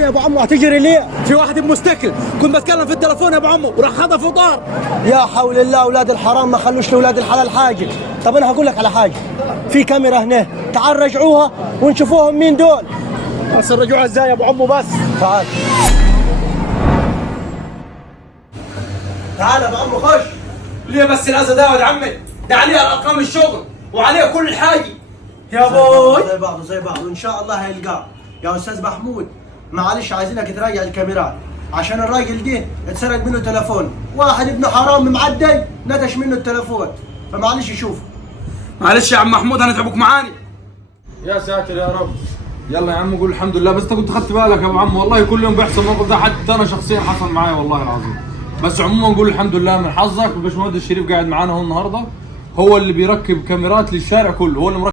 يا ابو عمو هتجري ليه؟ في واحد بمستقل كنت بتكلم في التليفون يا ابو عمو وراح خطف وطار. يا حول الله، اولاد الحرام ما خلوش لاولاد الحلال حاجه. طب انا هقول لك على حاجه، في كاميرا هنا، تعال رجعوها ونشوفوهم مين دول. بس رجعوها ازاي يا ابو عمو بس؟ تعال تعال يا ابو عمو خش. ليه بس الاذى ده يا عمي؟ ده عليه ارقام الشغل وعليه كل حاجه يا بوي. زي بعضه زي بعضه، وان شاء الله هيلقاه. يا استاذ محمود معلش عايزينك تراجع الكاميرات عشان الراجل ده اتسرق منه تليفون، واحد ابن حرام معدي نتش منه التليفون، فمعلش شوف. معلش يا عم محمود هنتعبك معاني. يا ساتر يا رب. يلا يا عم قول الحمد لله. بس انت كنت خدت بالك يا ابو عم، والله كل يوم بيحصل الموقف ده، حتى انا شخصيا حصل معايا والله العظيم. بس عموما قول الحمد لله من حظك، الباشمهندس الشريف قاعد معانا هو النهارده، هو اللي بيركب كاميرات للشارع كله، هو اللي مركب